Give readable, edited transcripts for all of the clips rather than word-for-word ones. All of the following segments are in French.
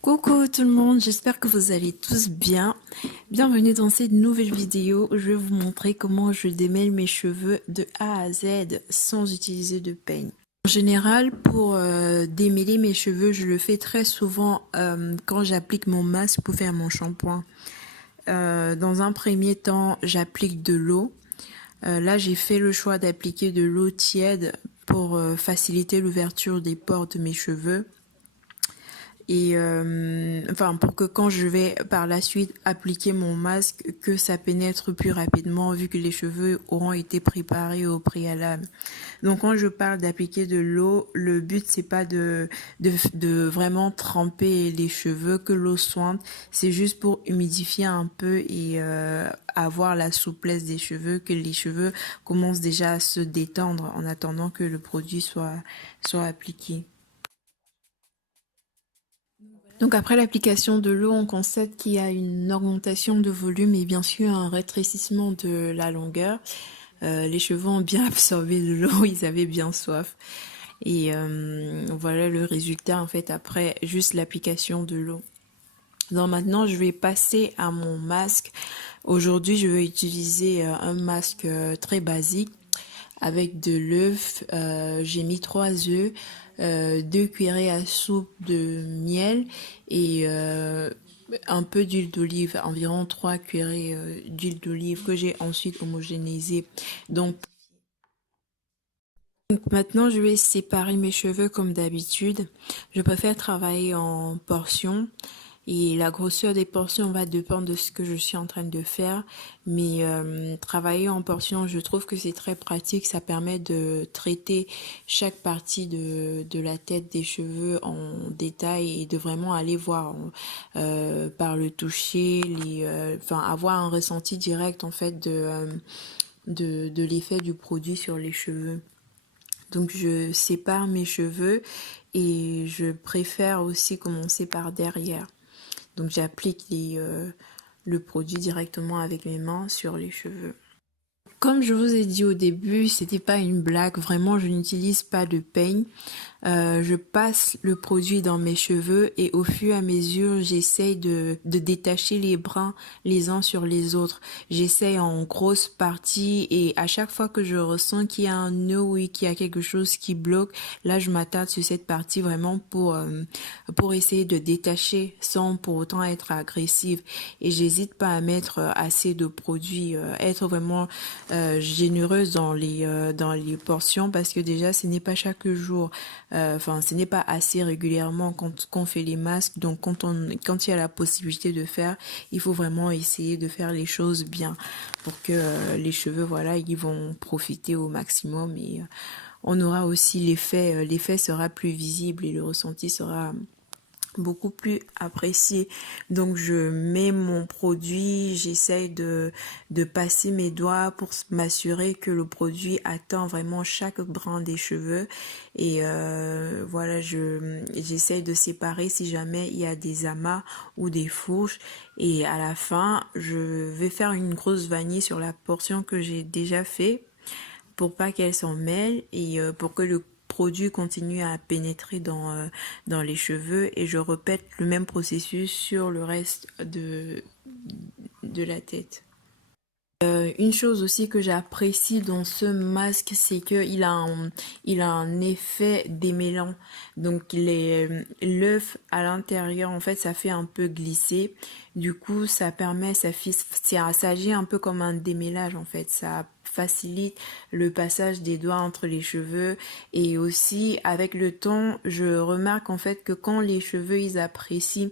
Coucou tout le monde, j'espère que vous allez tous bien. Bienvenue dans cette nouvelle vidéo où je vais vous montrer comment je démêle mes cheveux de A à Z sans utiliser de peigne. En général, pour démêler mes cheveux, je le fais très souvent quand j'applique mon masque pour faire mon shampoing. Dans un premier temps, j'applique de l'eau. Là, j'ai fait le choix d'appliquer de l'eau tiède pour faciliter l'ouverture des pores de mes cheveux. Et enfin pour que quand je vais par la suite appliquer mon masque, que ça pénètre plus rapidement vu que les cheveux auront été préparés au préalable. Donc quand je parle d'appliquer de l'eau, le but c'est pas de vraiment tremper les cheveux, que l'eau sointe, c'est juste pour humidifier un peu et avoir la souplesse des cheveux, que les cheveux commencent déjà à se détendre en attendant que le produit soit appliqué. Donc après l'application de l'eau, on constate qu'il y a une augmentation de volume et bien sûr un rétrécissement de la longueur. Les cheveux ont bien absorbé de l'eau, ils avaient bien soif. Et voilà le résultat en fait après juste l'application de l'eau. Donc maintenant, je vais passer à mon masque. Aujourd'hui, je vais utiliser un masque très basique avec de l'œuf. J'ai mis 3 œufs, 2 cuillerées à soupe de miel et un peu d'huile d'olive, environ 3 cuillerées d'huile d'olive que j'ai ensuite homogénéisé. Donc maintenant, je vais séparer mes cheveux comme d'habitude. Je préfère travailler en portions. Et la grosseur des portions va dépendre de ce que je suis en train de faire. Mais travailler en portions, je trouve que c'est très pratique. Ça permet de traiter chaque partie de la tête des cheveux en détail et de vraiment aller voir par le toucher, enfin avoir un ressenti direct en fait de l'effet du produit sur les cheveux. Donc je sépare mes cheveux et je préfère aussi commencer par derrière. Donc j'applique le produit directement avec mes mains sur les cheveux. Comme je vous ai dit au début, c'était pas une blague, vraiment je n'utilise pas de peigne. Je passe le produit dans mes cheveux et au fur et à mesure, j'essaye de détacher les brins les uns sur les autres. J'essaye en grosse partie et à chaque fois que je ressens qu'il y a un nœud ou qu'il y a quelque chose qui bloque, là je m'attarde sur cette partie vraiment pour essayer de détacher sans pour autant être agressive. Et j'hésite pas à mettre assez de produits, être vraiment généreuse dans les portions parce que déjà ce n'est pas chaque jour, enfin ce n'est pas assez régulièrement quand qu'on fait les masques. Donc quand il y a la possibilité de faire, il faut vraiment essayer de faire les choses bien pour que les cheveux voilà ils vont profiter au maximum et on aura aussi l'effet sera plus visible et le ressenti sera beaucoup plus apprécié. Donc je mets mon produit, j'essaye de passer mes doigts pour m'assurer que le produit atteint vraiment chaque brin des cheveux et voilà, j'essaye de séparer si jamais il y a des amas ou des fourches et à la fin je vais faire une grosse vanille sur la portion que j'ai déjà fait pour pas qu'elle s'en mêle et pour que le produit continue à pénétrer dans les cheveux et je répète le même processus sur le reste de la tête. Une chose aussi que j'apprécie dans ce masque, c'est il a un effet démêlant. Donc l'œuf à l'intérieur, en fait, ça fait un peu glisser. Du coup, ça agit un peu comme un démêlage, en fait. Ça facilite le passage des doigts entre les cheveux et aussi avec le temps je remarque en fait que quand les cheveux ils apprécient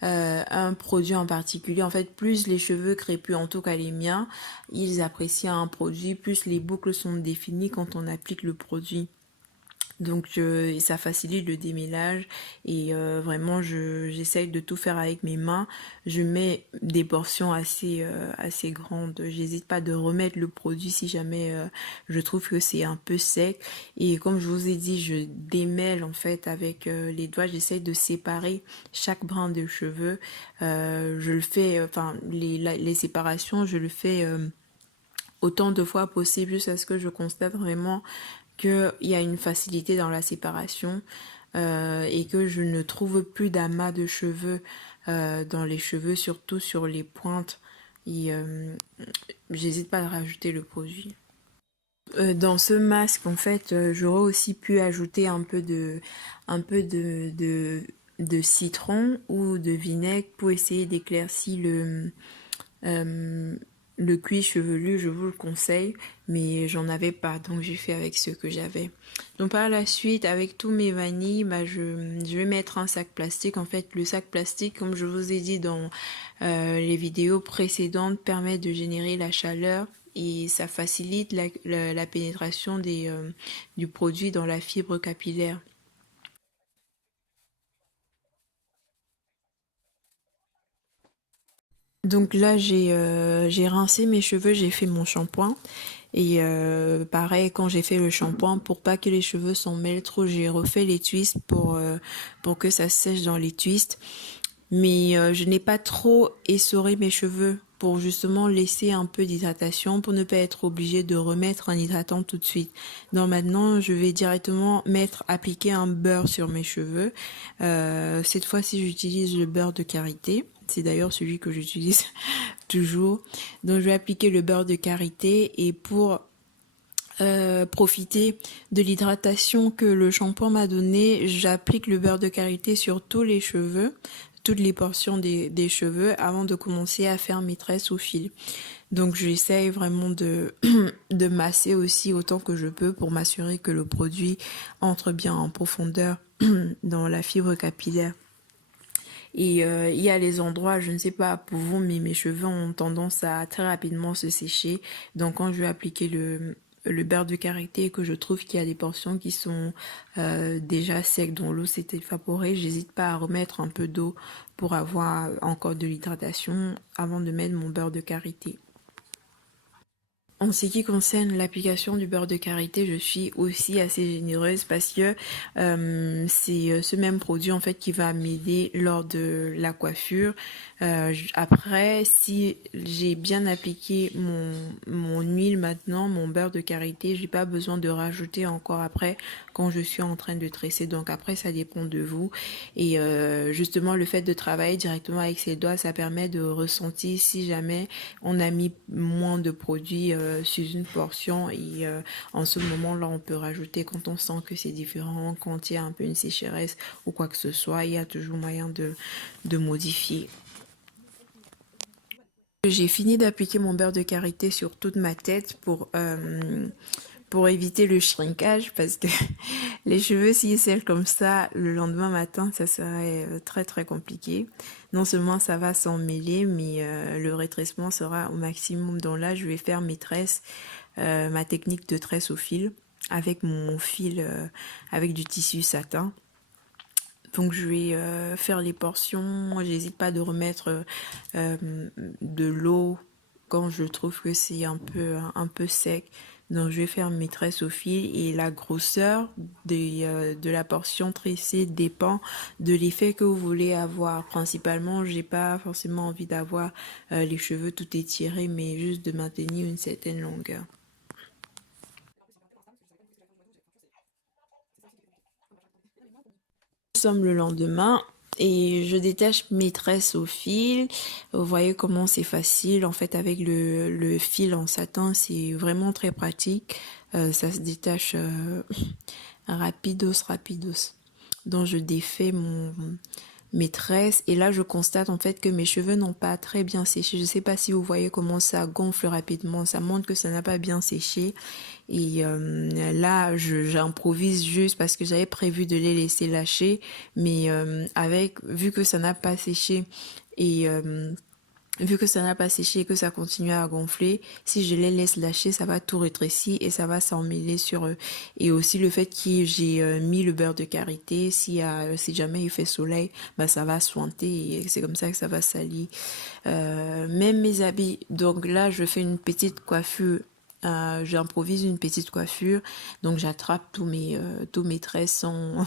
un produit en particulier, en fait plus les cheveux crépus, en tout cas les miens, ils apprécient un produit, plus les boucles sont définies quand on applique le produit. Donc ça facilite le démêlage et vraiment j'essaye de tout faire avec mes mains. Je mets des portions assez grandes. J'hésite pas de remettre le produit si jamais je trouve que c'est un peu sec. Et comme je vous ai dit, je démêle en fait avec les doigts. J'essaye de séparer chaque brin de cheveux. Je le fais, enfin les séparations, je le fais autant de fois possible jusqu'à ce que je constate vraiment qu'il y a une facilité dans la séparation. et que je ne trouve plus d'amas de cheveux dans les cheveux, surtout sur les pointes. Et j'hésite pas à rajouter le produit. Dans ce masque, en fait, j'aurais aussi pu ajouter un peu de citron ou de vinaigre pour essayer d'éclaircir euh, le cuir chevelu. Je vous le conseille, mais j'en avais pas, donc j'ai fait avec ce que j'avais. Donc par la suite, avec tous mes vanilles, bah, je vais mettre un sac plastique. En fait, le sac plastique, comme je vous ai dit dans les vidéos précédentes, permet de générer la chaleur et ça facilite la pénétration du produit dans la fibre capillaire. Donc là, j'ai rincé mes cheveux, j'ai fait mon shampoing. Et pareil, quand j'ai fait le shampoing, pour pas que les cheveux s'en mêlent trop, j'ai refait les twists pour que ça sèche dans les twists. Mais je n'ai pas trop essoré mes cheveux pour justement laisser un peu d'hydratation pour ne pas être obligée de remettre un hydratant tout de suite. Donc maintenant, je vais directement appliquer un beurre sur mes cheveux. Cette fois-ci, j'utilise le beurre de karité. C'est d'ailleurs celui que j'utilise toujours. Donc je vais appliquer le beurre de karité et pour profiter de l'hydratation que le shampoing m'a donné, j'applique le beurre de karité sur tous les cheveux, toutes les portions des cheveux avant de commencer à faire mes tresses au fil. Donc j'essaye vraiment de masser aussi autant que je peux pour m'assurer que le produit entre bien en profondeur dans la fibre capillaire. Et il y a les endroits, je ne sais pas pour vous, mais mes cheveux ont tendance à très rapidement se sécher. Donc quand je vais appliquer le beurre de karité et que je trouve qu'il y a des portions qui sont déjà secs, dont l'eau s'est évaporée, j'hésite pas à remettre un peu d'eau pour avoir encore de l'hydratation avant de mettre mon beurre de karité. En ce qui concerne l'application du beurre de karité, je suis aussi assez généreuse parce que c'est ce même produit en fait qui va m'aider lors de la coiffure. Après, si j'ai bien appliqué mon huile maintenant, mon beurre de karité, j'ai pas besoin de rajouter encore après quand je suis en train de tresser. Donc après, ça dépend de vous. Et justement, le fait de travailler directement avec ses doigts, ça permet de ressentir si jamais on a mis moins de produits sur une portion et en ce moment-là, on peut rajouter quand on sent que c'est différent, quand il y a un peu une sécheresse ou quoi que ce soit, il y a toujours moyen de modifier. J'ai fini d'appliquer mon beurre de karité sur toute ma tête pour éviter le shrinkage parce que les cheveux s'ils sèchent comme ça le lendemain matin, ça serait très très compliqué. Non seulement ça va s'en mêler, mais le rétrécissement sera au maximum. Donc là, je vais faire mes tresses, ma technique de tresse au fil avec mon fil avec du tissu satin. Donc je vais faire les portions. J'hésite pas de remettre de l'eau quand je trouve que c'est un peu sec. Donc je vais faire mes tresses au fil et la grosseur de la portion tressée dépend de l'effet que vous voulez avoir. Principalement, j'ai pas forcément envie d'avoir les cheveux tout étirés, mais juste de maintenir une certaine longueur. Nous sommes le lendemain et je détache mes tresses au fil. Vous voyez comment c'est facile. En fait, avec le fil en satin, c'est vraiment très pratique. Ça se détache rapidos. Donc, je défais mes tresses et là je constate en fait que mes cheveux n'ont pas très bien séché. Je sais pas si vous voyez comment ça gonfle rapidement, ça montre que ça n'a pas bien séché et là j'improvise juste parce que j'avais prévu de les laisser lâcher mais vu que ça n'a pas séché et vu que ça n'a pas séché et que ça continue à gonfler, si je les laisse lâcher, ça va tout rétrécir et ça va s'emmêler sur eux. Et aussi le fait que j'ai mis le beurre de karité, si jamais il fait soleil, bah ça va suinter et c'est comme ça que ça va salir. Même mes habits. Donc là, je fais une petite coiffure. J'improvise une petite coiffure, donc j'attrape tous mes traits sans,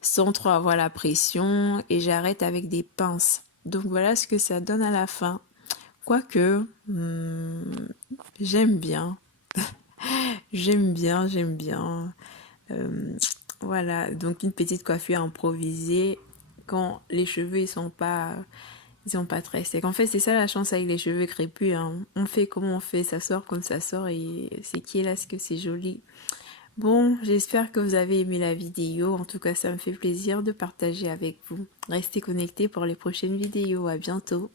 sans trop avoir la pression et j'arrête avec des pinces. Donc voilà ce que ça donne à la fin. Quoique, j'aime bien. J'aime bien. Voilà, donc une petite coiffure improvisée quand les cheveux ils sont pas très secs. En fait, c'est ça la chance avec les cheveux crépus, hein. On fait comme on fait, ça sort comme ça sort et c'est qui est là ce que c'est joli. Bon, j'espère que vous avez aimé la vidéo. En tout cas, ça me fait plaisir de partager avec vous. Restez connectés pour les prochaines vidéos. À bientôt.